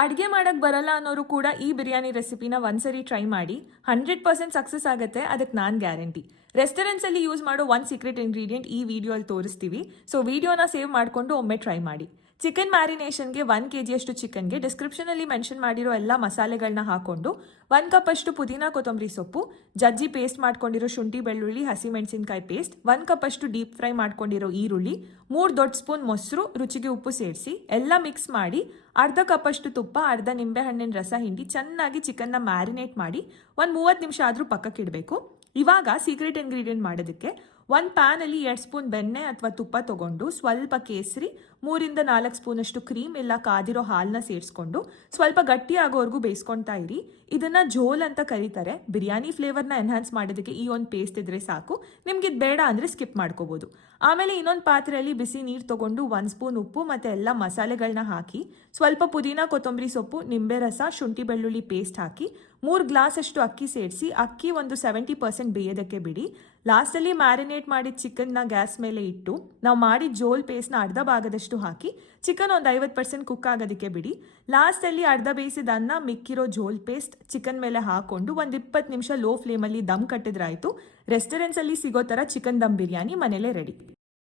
ಅಡುಗೆ ಮಾಡಕ್ಕೆ ಬರಲ್ಲ ಅನ್ನೋರು ಕೂಡ ಈ ಬಿರಿಯಾನಿ ರೆಸಿಪಿನ ಒಂದ್ಸರಿ ಟ್ರೈ ಮಾಡಿ. 100% ಸಕ್ಸಸ್ ಆಗುತ್ತೆ, ಅದಕ್ಕೆ ನಾನು ಗ್ಯಾರಂಟಿ. ರೆಸ್ಟೋರೆಂಟ್ಸಲ್ಲಿ ಯೂಸ್ ಮಾಡೋ ಒಂದು ಸೀಕ್ರೆಟ್ ಇಂಗ್ರೀಡಿಯೆಂಟ್ ಈ ವಿಡಿಯೋಲ್ಲಿ ತೋರಿಸ್ತೀವಿ. ಸೊ ವಿಡಿಯೋನ ಸೇವ್ ಮಾಡಿಕೊಂಡು ಒಮ್ಮೆ ಟ್ರೈ ಮಾಡಿ. ಚಿಕನ್ ಮ್ಯಾರಿನೇಷನ್ಗೆ 1 kg ಚಿಕನ್ಗೆ ಡಿಸ್ಕ್ರಿಪ್ಷನಲ್ಲಿ ಮೆನ್ಷನ್ ಮಾಡಿರೋ ಎಲ್ಲ ಮಸಾಲೆಗಳನ್ನ ಹಾಕೊಂಡು 1 ಕಪ್ ಅಷ್ಟು ಪುದೀನ ಕೊತ್ತಂಬರಿ ಸೊಪ್ಪು, ಜಜ್ಜಿ ಪೇಸ್ಟ್ ಮಾಡ್ಕೊಂಡಿರೋ ಶುಂಠಿ ಬೆಳ್ಳುಳ್ಳಿ ಹಸಿಮೆಣಸಿನ್ಕಾಯಿ ಪೇಸ್ಟ್, 1 ಕಪ್ ಅಷ್ಟು ಡೀಪ್ ಫ್ರೈ ಮಾಡ್ಕೊಂಡಿರೋ ಈರುಳ್ಳಿ, 3 ದೊಡ್ಡ ಸ್ಪೂನ್ ಮೊಸರು, ರುಚಿಗೆ ಉಪ್ಪು ಸೇರಿಸಿ ಎಲ್ಲ ಮಿಕ್ಸ್ ಮಾಡಿ ಅರ್ಧ ಕಪ್ ಅಷ್ಟು ತುಪ್ಪ, ಅರ್ಧ ನಿಂಬೆ ಹಣ್ಣಿನ ರಸ ಹಿಂಡಿ ಚೆನ್ನಾಗಿ ಚಿಕನ್ನ ಮ್ಯಾರಿನೇಟ್ ಮಾಡಿ 30 ನಿಮಿಷ ಆದರೂ ಪಕ್ಕಕ್ಕೆ ಇಡಬೇಕು. ಇವಾಗ ಸೀಕ್ರೆಟ್ ಇಂಗ್ರೀಡಿಯೆಂಟ್ ಮಾಡೋದಕ್ಕೆ ಒಂದು ಪ್ಯಾನಲ್ಲಿ 2 ಸ್ಪೂನ್ ಬೆಣ್ಣೆ ಅಥವಾ ತುಪ್ಪ ತೊಗೊಂಡು ಸ್ವಲ್ಪ ಕೇಸರಿ, 3 ರಿಂದ 4 ಸ್ಪೂನಷ್ಟು ಕ್ರೀಮ್ ಇಲ್ಲ ಕಾದಿರೋ ಹಾಲನ್ನ ಸೇರಿಸ್ಕೊಂಡು ಸ್ವಲ್ಪ ಗಟ್ಟಿ ಆಗೋವರೆಗೂ ಬೇಯಿಸ್ಕೊಳ್ತಾ ಇರಿ. ಇದನ್ನ ಝೋಲ್ ಅಂತ ಕರೀತಾರೆ. ಬಿರಿಯಾನಿ ಫ್ಲೇವರ್ನ ಎನ್ಹಾನ್ಸ್ ಮಾಡೋದಕ್ಕೆ ಈ ಒಂದು ಪೇಸ್ಟ್ ಇದ್ರೆ ಸಾಕು. ನಿಮ್ಗೆ ಇದು ಬೇಡ ಅಂದರೆ ಸ್ಕಿಪ್ ಮಾಡ್ಕೋಬೋದು. ಆಮೇಲೆ ಇನ್ನೊಂದು ಪಾತ್ರೆಯಲ್ಲಿ ಬಿಸಿ ನೀರು ತೊಗೊಂಡು 1 ಸ್ಪೂನ್ ಉಪ್ಪು ಮತ್ತು ಎಲ್ಲ ಮಸಾಲೆಗಳನ್ನ ಹಾಕಿ ಸ್ವಲ್ಪ ಪುದೀನ ಕೊತ್ತಂಬರಿ ಸೊಪ್ಪು, ನಿಂಬೆ ರಸ, ಶುಂಠಿ ಬೆಳ್ಳುಳ್ಳಿ ಪೇಸ್ಟ್ ಹಾಕಿ 3 ಗ್ಲಾಸ್ ಅಷ್ಟು ಅಕ್ಕಿ ಸೇರಿಸಿ ಅಕ್ಕಿ ಒಂದು 70% ಬೇಯೋದಕ್ಕೆ ಬಿಡಿ. ಲಾಸ್ಟಲ್ಲಿ ಮ್ಯಾರಿನೇಟ್ ಮಾಡಿದ ಚಿಕನ್ನ ಗ್ಯಾಸ್ ಮೇಲೆ ಇಟ್ಟು ನಾವು ಮಾಡಿ ಜೋಲ್ ಪೇಸ್ಟ್ನ ಅರ್ಧ ಭಾಗದಷ್ಟು ಹಾಕಿ ಚಿಕನ್ ಒಂದು 50% ಕುಕ್ ಆಗೋದಕ್ಕೆ ಬಿಡಿ. ಲಾಸ್ಟಲ್ಲಿ ಅರ್ಧ ಬೇಯಿಸಿದ ಅನ್ನ, ಮಿಕ್ಕಿರೋ ಜೋಲ್ ಪೇಸ್ಟ್ ಚಿಕನ್ ಮೇಲೆ ಹಾಕೊಂಡು ಒಂದು 20 ನಿಮಿಷ ಲೋ ಫ್ಲೇಮಲ್ಲಿ ದಮ್ ಕಟ್ಟಿದ್ರಾಯ್ತು. ರೆಸ್ಟೋರೆಂಟ್ಸಲ್ಲಿ ಸಿಗೋ ಥರ ಚಿಕನ್ ದಮ್ ಬಿರಿಯಾನಿ ಮನೇಲೇ ರೆಡಿ.